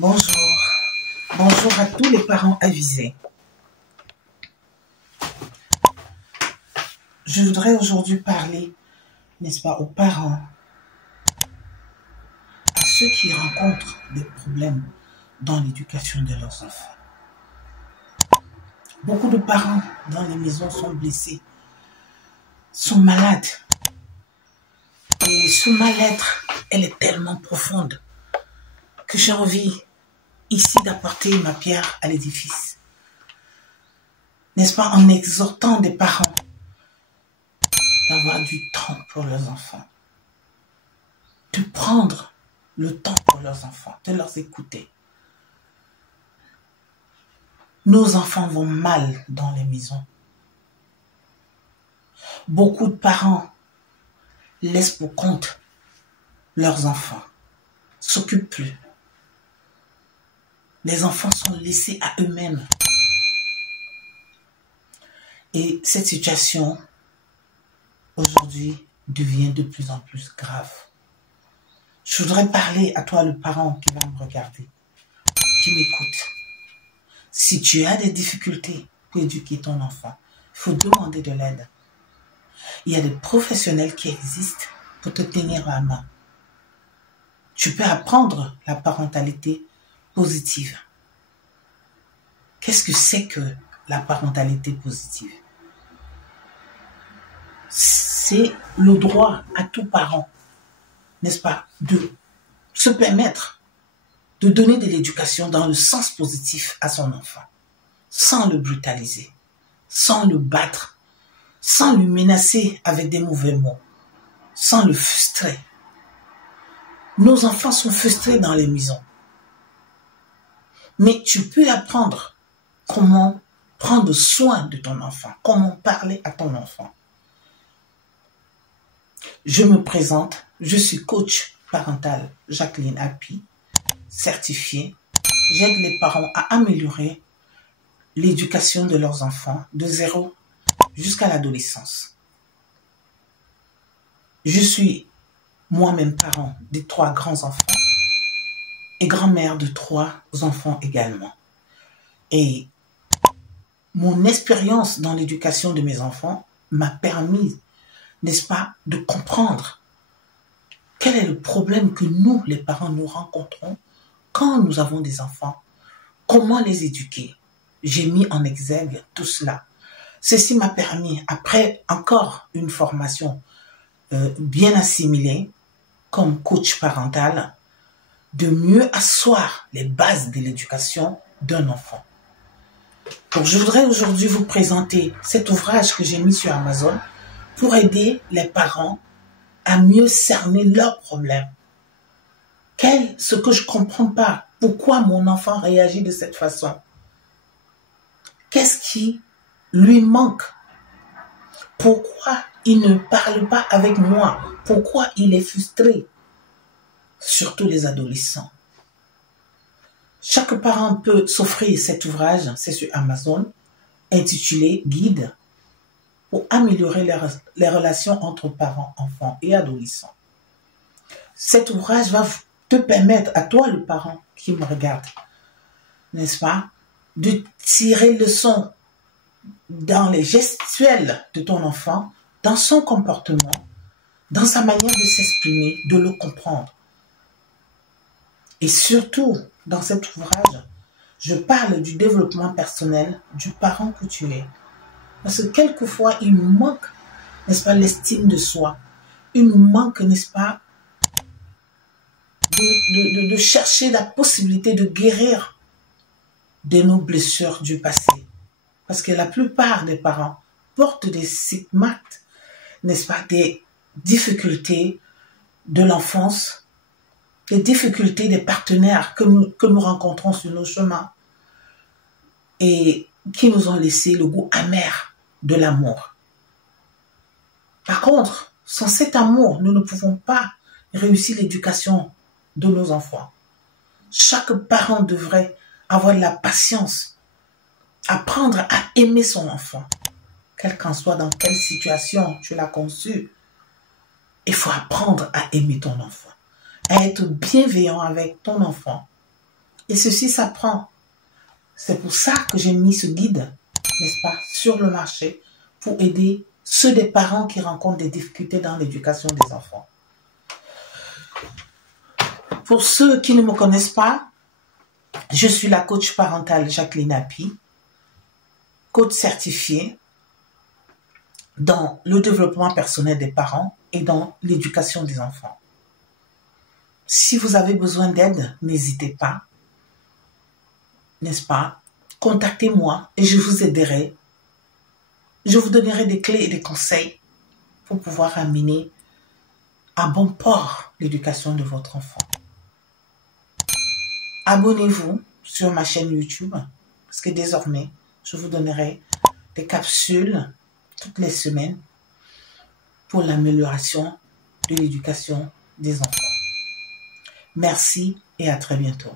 Bonjour. Bonjour à tous les parents avisés. Je voudrais aujourd'hui parler, n'est-ce pas, aux parents, à ceux qui rencontrent des problèmes dans l'éducation de leurs enfants. Beaucoup de parents dans les maisons sont blessés, sont malades. Et ce mal-être, elle est tellement profonde que j'ai envie ici d'apporter ma pierre à l'édifice. N'est-ce pas, en exhortant des parents d'avoir du temps pour leurs enfants, de prendre le temps pour leurs enfants, de leur écouter. Nos enfants vont mal dans les maisons. Beaucoup de parents laissent pour compte leurs enfants, s'occupent plus. Les enfants sont laissés à eux-mêmes. Et cette situation, aujourd'hui, devient de plus en plus grave. Je voudrais parler à toi, le parent qui va me regarder, qui m'écoute. Si tu as des difficultés pour éduquer ton enfant, il faut demander de l'aide. Il y a des professionnels qui existent pour te tenir la main. Tu peux apprendre la parentalité positive. Qu'est-ce que c'est que la parentalité positive? C'est le droit à tout parent, n'est-ce pas, de se permettre de donner de l'éducation dans le sens positif à son enfant, sans le brutaliser, sans le battre, sans lui menacer avec des mauvais mots, sans le frustrer. Nos enfants sont frustrés dans les maisons. Mais tu peux apprendre comment prendre soin de ton enfant, comment parler à ton enfant. Je me présente, je suis coach parental Jacqueline Api, certifiée. J'aide les parents à améliorer l'éducation de leurs enfants de 0 jusqu'à l'adolescence. Je suis moi-même parent de 3 grands-enfants et grand-mère de 3 enfants également. Et mon expérience dans l'éducation de mes enfants m'a permis, n'est-ce pas, de comprendre quel est le problème que nous, les parents, nous rencontrons quand nous avons des enfants. Comment les éduquer? J'ai mis en exergue tout cela. Ceci m'a permis, après encore une formation bien assimilée comme coach parental, de mieux asseoir les bases de l'éducation d'un enfant. Donc, je voudrais aujourd'hui vous présenter cet ouvrage que j'ai mis sur Amazon pour aider les parents à mieux cerner leurs problèmes. Ce que je ne comprends pas, pourquoi mon enfant réagit de cette façon? Qu'est-ce qui lui manque? Pourquoi il ne parle pas avec moi? Pourquoi il est frustré? Surtout les adolescents. Chaque parent peut s'offrir cet ouvrage, c'est sur Amazon, intitulé « Guide pour améliorer les relations entre parents, enfants et adolescents ». Cet ouvrage va te permettre, à toi le parent qui me regarde, n'est-ce pas, de tirer leçon dans les gestuels de ton enfant, dans son comportement, dans sa manière de s'exprimer, de le comprendre. Et surtout, dans cet ouvrage, je parle du développement personnel du parent que tu es. Parce que quelquefois, il nous manque, n'est-ce pas, l'estime de soi. Il nous manque, n'est-ce pas, de chercher la possibilité de guérir de nos blessures du passé. Parce que la plupart des parents portent des stigmates, n'est-ce pas, des difficultés de l'enfance, les difficultés des partenaires que nous rencontrons sur nos chemins et qui nous ont laissé le goût amer de l'amour. Par contre, sans cet amour, nous ne pouvons pas réussir l'éducation de nos enfants. Chaque parent devrait avoir de la patience, apprendre à aimer son enfant, quelle qu'en soit dans quelle situation tu l'as conçu. Il faut apprendre à aimer ton enfant, à être bienveillant avec ton enfant, Et ceci s'apprend. C'est pour ça que j'ai mis ce guide, n'est-ce pas, sur le marché pour aider ceux des parents qui rencontrent des difficultés dans l'éducation des enfants. Pour ceux qui ne me connaissent pas, je suis la coach parentale Jacqueline Api, coach certifiée dans le développement personnel des parents et dans l'éducation des enfants. Si vous avez besoin d'aide, n'hésitez pas, n'est-ce pas? Contactez-moi et je vous aiderai. Je vous donnerai des clés et des conseils pour pouvoir amener à bon port l'éducation de votre enfant. Abonnez-vous sur ma chaîne YouTube parce que désormais, je vous donnerai des capsules toutes les semaines pour l'amélioration de l'éducation des enfants. Merci et à très bientôt.